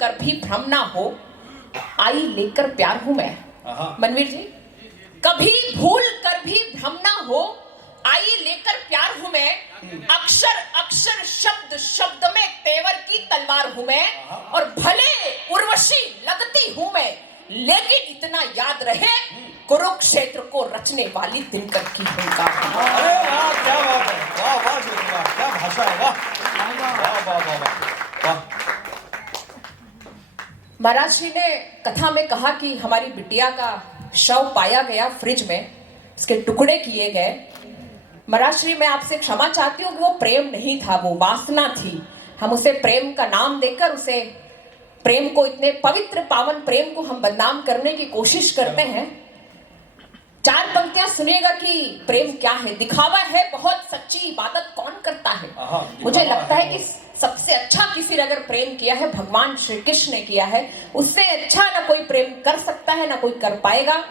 कर भी भ्रम ना हो, आई लेकर प्यार हूं मैं। मनवीर जी, कभी भूल कर भी भ्रम ना हो, आई लेकर प्यार हूं मैं। अक्षर अक्षर शब्द शब्द में तेवर की तलवार हूं मैं। और भले उर्वशी लगती हूं मैं, लेकिन इतना याद रहे, कुरुक्षेत्र को रचने वाली दिनकर की भूमिका। अरे वाह, क्या बात है, वाह वाह वाह, क्या भाषा है, वाह वाह वाह वाह वाह। महाराज श्री ने कथा में कहा कि हमारी बिटिया का शव पाया गया फ्रिज में, उसके टुकड़े किए गए। महाराज श्री, मैं आपसे क्षमा चाहती हूँ कि वो प्रेम नहीं था, वो वासना थी। हम उसे प्रेम का नाम देकर उसे प्रेम को, इतने पवित्र पावन प्रेम को हम बदनाम करने की कोशिश करते हैं। 4 पंक्तियां सुनिएगा कि प्रेम क्या है। दिखावा है बहुत, सच्ची इबादत कौन करता है। मुझे लगता है कि सबसे अच्छा किसी ने अगर प्रेम किया है, भगवान श्री कृष्ण ने किया है। उससे अच्छा ना कोई प्रेम कर सकता है, ना कोई कर पाएगा।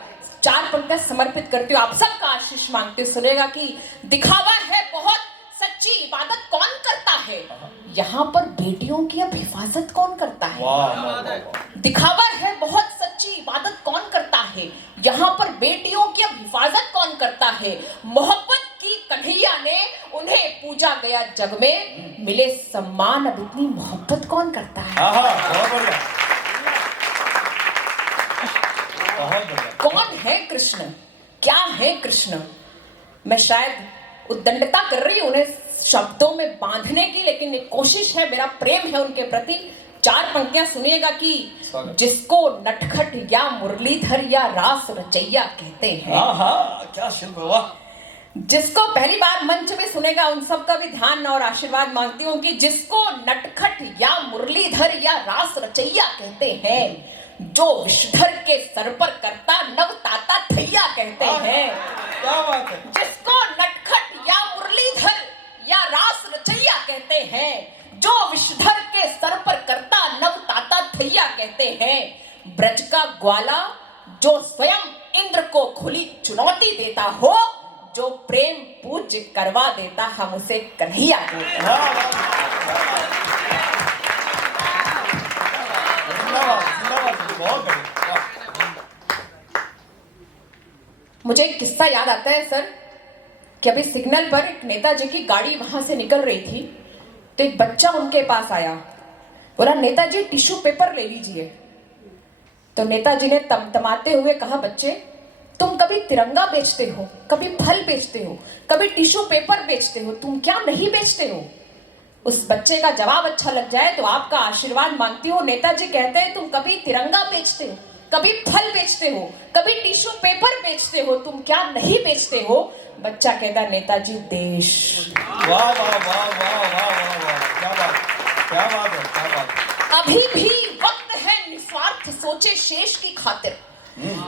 4 पंक्तियां समर्पित करती हूँ, आप सबका आशीष मांगती हूँ। सुनेगा कि दिखावा है बहुत, सच्ची इबादत कौन करता है, यहाँ पर बेटियों की अब हिफाजत कौन करता है। दिखावा है बहुत, सच्ची इबादत कौन करता है, यहाँ पर बेटियों की अब हिफाजत कौन करता है। मोहब्बत की कन्हैया ने उन्हें पूजा गया जग में, मिले सम्मान अब इतनी मोहब्बत कौन करता है। बहुत बढ़िया, बहुत बढ़िया। कौन है कृष्ण, क्या है कृष्ण। मैं शायद उद्दंडता कर रही हूं उन्हें शब्दों में बांधने की, लेकिन एक कोशिश है, मेरा प्रेम है उनके प्रति। 4 पंक्तियां सुनिएगा कि जिसको नटखट या मुरलीधर या रास रचैया कहते हैं। क्या शिल्प हुआ। जिसको पहली बार मंच में सुनेगा उन सब का भी ध्यान और आशीर्वाद मांगती हूँ कि जिसको नटखट या मुरलीधर या रास रचैया कहते हैं, जो विषधर के सर पर करता नवताता थैया कहते हैं। क्या बात है। जिसको नटखट या मुरलीधर या रास रचैया कहते हैं, जो विषधर के सर पर करता नवताता थैया कहते हैं। ब्रज का ग्वाला जो स्वयं इंद्र को खुली चुनौती देता हो, जो प्रेम पूज्य करवा देता, हम उसे कन्हैया कहते हैं। मुझे एक किस्सा याद आता है सर, कि अभी सिग्नल पर एक नेताजी की गाड़ी वहां से निकल रही थी, तो एक बच्चा उनके पास आया, बोला नेताजी टिश्यू पेपर ले लीजिए। तो नेताजी ने तमतमाते हुए कहा, बच्चे तुम कभी तिरंगा बेचते हो, कभी फल बेचते हो, कभी टिश्यू पेपर बेचते हो, तुम क्या नहीं बेचते हो। उस बच्चे का जवाब अच्छा लग जाए तो आपका आशीर्वाद मांगती हूँ। नेताजी कहते हैं तुम कभी तिरंगा बेचते हो, कभी फल बेचते हो, कभी टिश्यू पेपर बेचते हो, तुम क्या नहीं बेचते हो। बच्चा कहता नेताजी देश। वाह वाह वाह वाह वाह वाह वाह, क्या बात, क्या बात है, क्या बात। अभी भी वक्त है निस्वार्थ सोचे शेष की खातिर,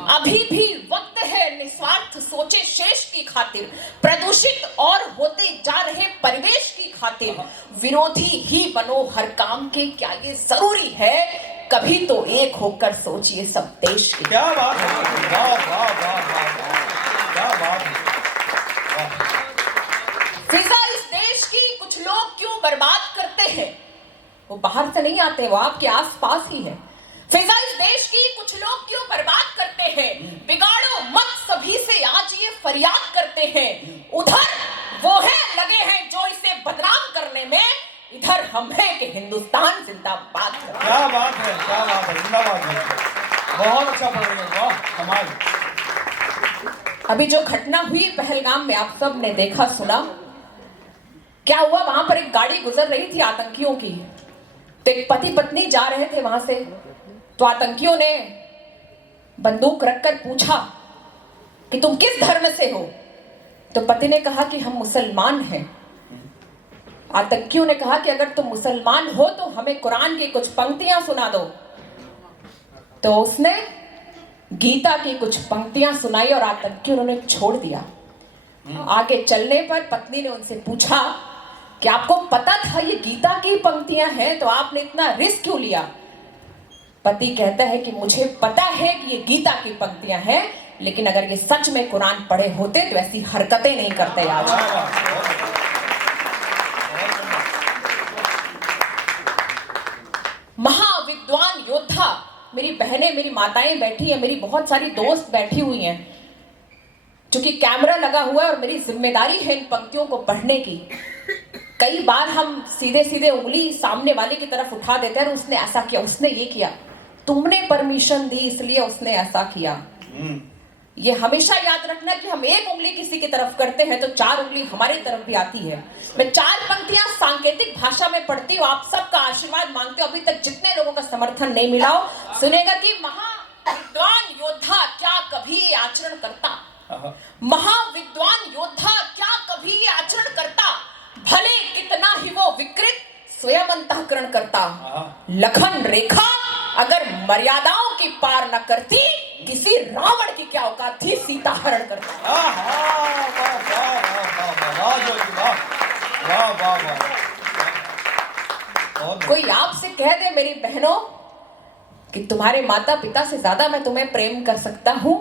अभी भी वक्त है निस्वार्थ सोचे शेष की खातिर, प्रदूषित और होते जा रहे परिवेश की खातिर, विरोधी ही बनो हर काम के, क्या ये जरूरी है, कभी तो एक होकर सोचिए सब देश के। क्या बात है, वाह वाह वाह वाह, क्या बात है। फिजा इस देश की कुछ लोग क्यों बर्बाद करते हैं, वो बाहर से नहीं आते, वो आपके आसपास ही है। फिजा इस देश की कुछ लोग क्यों बर्बाद करते हैं, बिगाड़ो मत सभी से आज ये फरियाद करते हैं। उधर वो है लगे हैं जो इसे बदनाम करने में, इधर हम हैं कि हिंदुस्तान जिंदाबाद। क्या बात है, क्या बात है, जिंदाबाद है। बहुत अच्छा पढ़ रहे हो, वाह कमाल। अभी जो घटना हुई पहलगाम में, आप सब ने देखा सुना। क्या हुआ, वहां पर एक गाड़ी गुजर रही थी आतंकियों की, तो एक पति पत्नी जा रहे थे वहां से, तो आतंकियों ने बंदूक रखकर पूछा कि तुम किस धर्म से हो। तो पति ने कहा कि हम मुसलमान हैं। आतंकियों ने कहा कि अगर तुम मुसलमान हो तो हमें कुरान की कुछ पंक्तियां सुना दो। तो उसने गीता की कुछ पंक्तियां सुनाई और आतंकियों ने छोड़ दिया। आगे चलने पर पत्नी ने उनसे पूछा कि आपको पता था ये गीता की पंक्तियां हैं, तो आपने इतना रिस्क क्यों लिया। पति कहता है कि मुझे पता है कि ये गीता की पंक्तियां हैं, लेकिन अगर ये सच में कुरान पढ़े होते तो ऐसी हरकतें नहीं करते आज। महाविद्या महाविद्वान योद्धा, मेरी बहनें, मेरी माताएं बैठी हैं, मेरी बहुत सारी दोस्त बैठी हुई हैं, क्योंकि कैमरा लगा हुआ है और मेरी जिम्मेदारी है इन पंक्तियों को पढ़ने की। कई बार हम सीधे सीधे उंगली सामने वाले की तरफ उठा देते हैं, उसने ऐसा किया, उसने ये किया, तुमने परमिशन दी इसलिए उसने ऐसा किया। ये हमेशा याद रखना कि हम एक उंगली किसी की तरफ करते हैं तो 4 उंगली हमारी तरफ भी आती है। मैं 4 पंक्तियां सांकेतिक भाषा में पढ़ती हूँ, आप सबका आशीर्वाद मांगते हो। अभी तक जितने लोगों का समर्थन नहीं मिला हो सुनेगा कि महाविद्वान योद्धा क्या कभी ये आचरण करता, महाविद्वान योद्धा क्या कभी ये आचरण करता, भले कितना ही वो विकृत स्वयं अंतःकरण करता, लखन रेखा अगर मर्यादाओं की पार न करती, किसी रावण की क्या औकात थी सीता हरण करता। कोई आपसे कह दे मेरी बहनों कि तुम्हारे माता पिता से ज्यादा मैं तुम्हें प्रेम कर सकता हूं,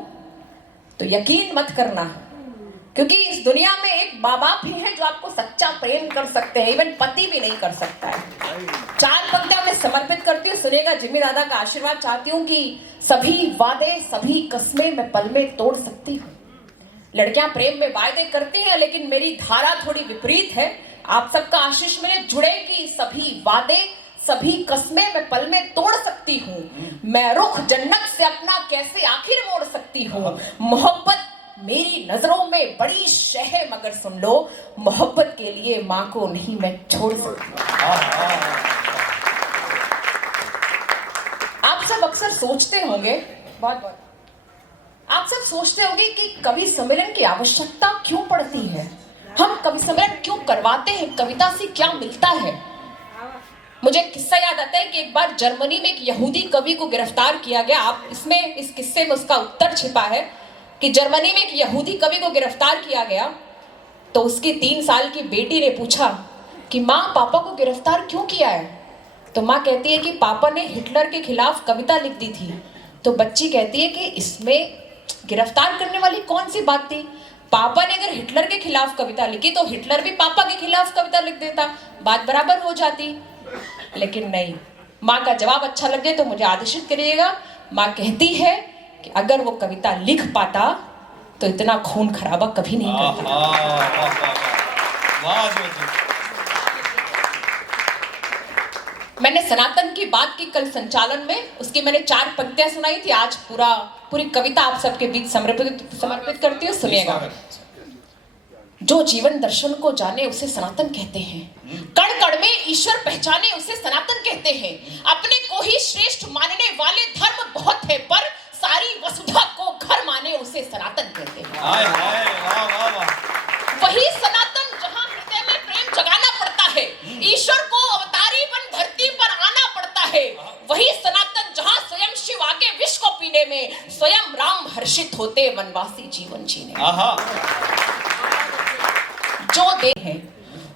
तो यकीन मत करना, क्योंकि इस दुनिया में एक माँ बाप ही है जो आपको सच्चा प्रेम कर सकते हैं, इवन पति भी नहीं कर सकता है। 4 पंक्तियां मैं समर्पित करती हूँ, सुनेगा। जिम्मी दादा का आशीर्वाद चाहती हूँ कि सभी वादे, सभी कस्में मैं पल में तोड़ सकती हूँ। लड़कियां प्रेम में वादे करती हैं, लेकिन मेरी धारा थोड़ी विपरीत है। आप सबका आशीष मिले, जुड़ेगी सभी वादे, सभी कस्में मैं पल में तोड़ सकती हूँ। मैं रुख जन्नत से अपना कैसे आखिर मोड़ सकती हूँ। मोहब्बत मेरी नजरों में बड़ी शह है, मगर सुन लो, मोहब्बत के लिए माँ को नहीं मैं छोड़ सकती। आप सब अक्सर सोचते होंगे, बहुत आप सब सोचते होंगे कि कवि सम्मेलन की आवश्यकता क्यों पड़ती है, हम कवि सम्मेलन क्यों करवाते हैं, कविता से क्या मिलता है। मुझे किस्सा याद आता है कि एक बार जर्मनी में एक यहूदी कवि को गिरफ्तार किया गया। आप इसमें, इस किस्से में उसका उत्तर छिपा है कि जर्मनी में एक यहूदी कवि को गिरफ्तार किया गया, तो उसकी 3 साल की बेटी ने पूछा कि माँ, पापा को गिरफ्तार क्यों किया है? तो माँ कहती है कि पापा ने हिटलर के खिलाफ कविता लिख दी थी। तो बच्ची कहती है कि इसमें गिरफ्तार करने वाली कौन सी बात थी? पापा ने अगर हिटलर के खिलाफ कविता लिखी तो हिटलर भी पापा के खिलाफ कविता लिख देता, बात बराबर हो जाती। लेकिन नहीं, माँ का जवाब अच्छा लगे तो मुझे आदेशित करिएगा। माँ कहती है कि अगर वो कविता लिख पाता तो इतना खून खराबा कभी नहीं करता। मैंने सनातन की बात की कल संचालन में, उसकी मैंने 4 पंक्तियां सुनाई थी। आज पूरी कविता आप सबके बीच समर्पित करती हूँ, सुनिएगा। जो जीवन दर्शन को जाने उसे सनातन कहते हैं, कण कण में ईश्वर पहचाने उसे सनातन कहते हैं, अपने को ही श्रेष्ठ मानने वाले धर्म बहुत है, पर सारी वसुधा को घर माने उसे सनातन कहते हैं। वही सनातन जहां हृदय में प्रेम जगाना पड़ता है, ईश्वर को अवतारी बन धरती पर आना पड़ता है। वही सनातन जहां स्वयं शिव आके विष को पीने में, स्वयं राम हर्षित होते वनवासी जीवन जीने। जो दे है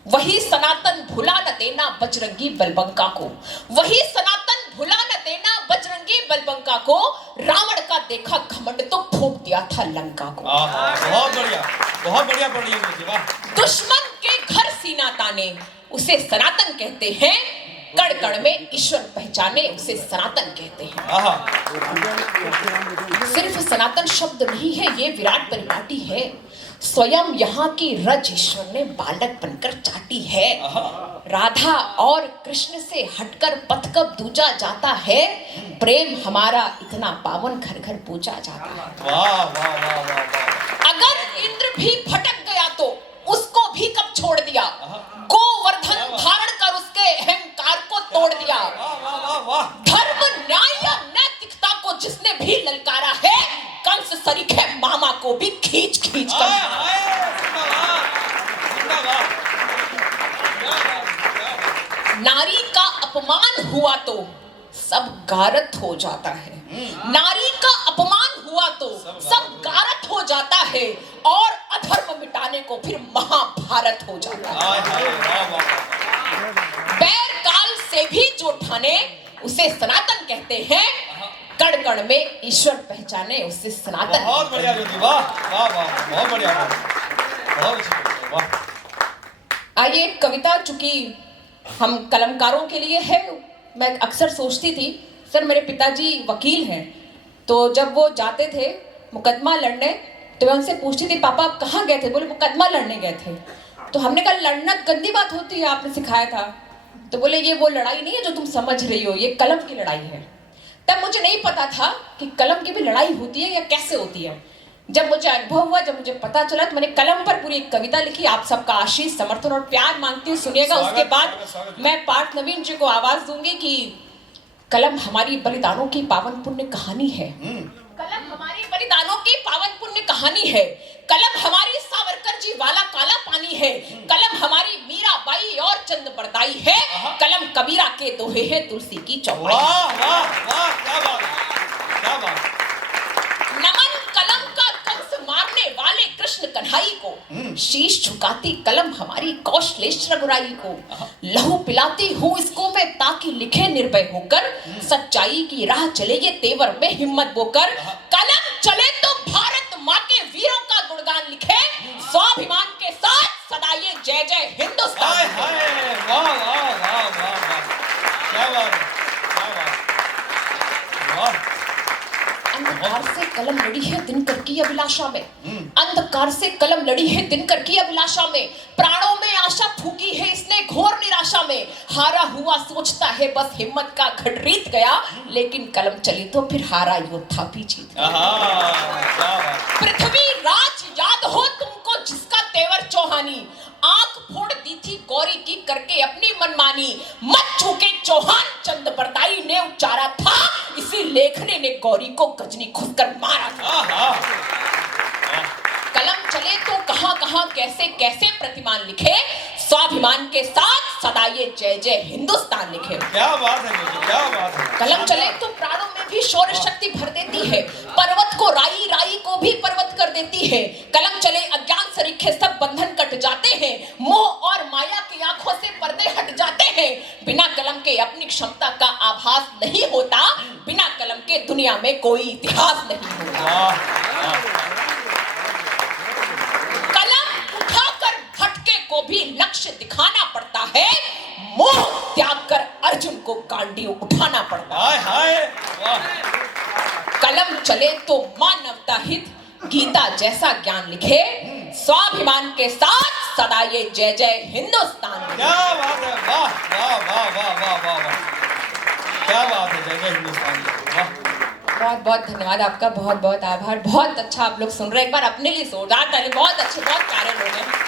वही सनातन, भुला न देना बजरंगी बलबंका को। वही सनातन, भुला न देना बजरंगी बलबंका को। रावण का देखा घमंड तो फूंक दिया था लंका को। बहुत बढ़िया पढ़िए मुझे, वाह। दुश्मन के घर सीना ताने उसे सनातन कहते हैं, कण कण में ईश्वर पहचाने उसे सनातन कहते हैं। सिर्फ सनातन शब्द नहीं है, ये विराट परिपाटी है। स्वयं यहाँ की रज ईश्वर ने बालक बनकर चाटी है। राधा और कृष्ण से हटकर पथ कब दूजा जाता है, प्रेम हमारा इतना पावन घर घर पूजा जाता है। वाह वाह वाह वाह वाह। अगर इंद्र भी भटक गया तो उसको भी कब छोड़ दिया, गोवर्धन धारण कर उसके अहंकार को तोड़ दिया। धर्म न्याय या नैतिकता को जिसने भी ललकारा है, कंस सरीखे मामा को भी खींच खींच कर। नारी का अपमान हुआ तो सब गारत हो जाता है, नारी का अपमान हुआ तो सब गारत हो जाता है, और अधर्म मिटाने को फिर महाभारत हो जाता है। बैर काल से भी जो ठाने उसे सनातन कहते हैं, कण कण में ईश्वर पहचाने उसे सनातन। बहुत बढ़िया ज्योति, वाह वाह वाह, बहुत बढ़िया, बहुत अच्छी, वाह। आइए, एक कविता चूंकि हम कलमकारों के लिए है, मैं अक्सर सोचती थी सर मेरे पिताजी वकील हैं, तो जब वो जाते थे मुकदमा लड़ने तो मैं उनसे पूछती थी पापा आप कहाँ गए थे? बोले मुकदमा लड़ने गए थे। तो हमने कहा लड़ना गंदी बात होती है, आपने सिखाया था। तो बोले ये वो लड़ाई नहीं है जो तुम समझ रही हो, ये कलम की लड़ाई है। तब मुझे नहीं पता था कि कलम की भी लड़ाई होती है या कैसे होती है। जब मुझे अनुभव हुआ, जब मुझे पता चला, तो मैंने कलम पर पूरी एक कविता लिखी। आप सबका आशीष, समर्थन और प्यार मांगती हूँ, सुनिएगा। उसके बाद मैं पार्थ नवीन जी को आवाज दूंगी कि कलम हमारी बलिदानों की पावन पुण्य कहानी है। कलम हमारी बलिदानों की पावन पुण्य कहानी है। कलम हमारी सावरकर जी वाला काला पानी है। कलम हमारी मीराबाई और चंद बरदाई है। कलम कबीरा के दोहे हैं, तुलसी की चौपाई। वाह वाह वाह, क्या बात है, क्या बात। नमन कलम का कंस मारने वाले कृष्ण कन्हई को, शीश झुकाती कलम हमारी कौशलेश रघुराई को। लहू पिलाती हूँ इसको मैं ताकि लिखे निर्भय होकर, सच्चाई की राह चले ये तेवर में हिम्मत बोकर। कलम चले तो भारत माँ के वीरों का गुणगान लिखे, स्वाभिमान के साथ सदा ये जय जय हिंदुस्तान। हाय हाय, वाह वाह वाह वाह वाह, क्या बात है, क्या बात, वाह। अंधकार से कलम लड़ी है दिनकर की अभिलाषा में, अंधकार से कलम लड़ी है दिनकर की अभिलाषा में। प्राणों में आशा फूकी है इसने घोर निराशा में। हारा हुआ सोचता है बस हिम्मत का घट रीत गया, लेकिन कलम चली तो फिर हारा योद्धा भी जीत गया। पृथ्वी राज याद हो तुमको जिसका तेवर चौहानी, आंख फोड़ दी थी गौरी की करके अपनी मनमानी। मत चूके चौहान चंद बरदाई ने उच्चारा था, इसी लेखनी ने गौरी को गजनी खुदकर मारा था। कलम चले तो कहां कहां कैसे कैसे प्रतिमान लिखे, स्वाभिमान के साथ सदा ये जय जय हिंदुस्तान लिखे। क्या बात है, क्या बात है। कलम चले तो प्राणों में भी शौर्य शक्ति भर देती है, पर्वत को राई राई को भी पर्वत कर देती है। कलम चले अज्ञान सरीखे सब बंधन कट जाते हैं, मोह और माया की आंखों से पर्दे हट जाते हैं। बिना कलम के अपनी क्षमता का आभास नहीं होता, बिना कलम के दुनिया में कोई इतिहास नहीं होता। कलम उठाकर भटके को भी लक्ष्य दिखाना पड़ता है, मोह त्याग कर अर्जुन को गांडीव उठाना पड़ता है। हाय हाय, वाह। कलम चले तो मानवता हित गीता जैसा ज्ञान लिखे, स्वाभिमान के साथ सदा ये जय जय हिंदुस्तान। क्या बात है, वाह वाह वाह वाह वाह वाह वाह, क्या बात है, जय जय हिंदुस्तान, वाह। बहुत बहुत धन्यवाद आपका, बहुत बहुत आभार। बहुत अच्छा आप लोग सुन रहे हैं, एक बार अपने लिए जोरदार ताली। बहुत अच्छे, बहुत प्यारे लोग हैं।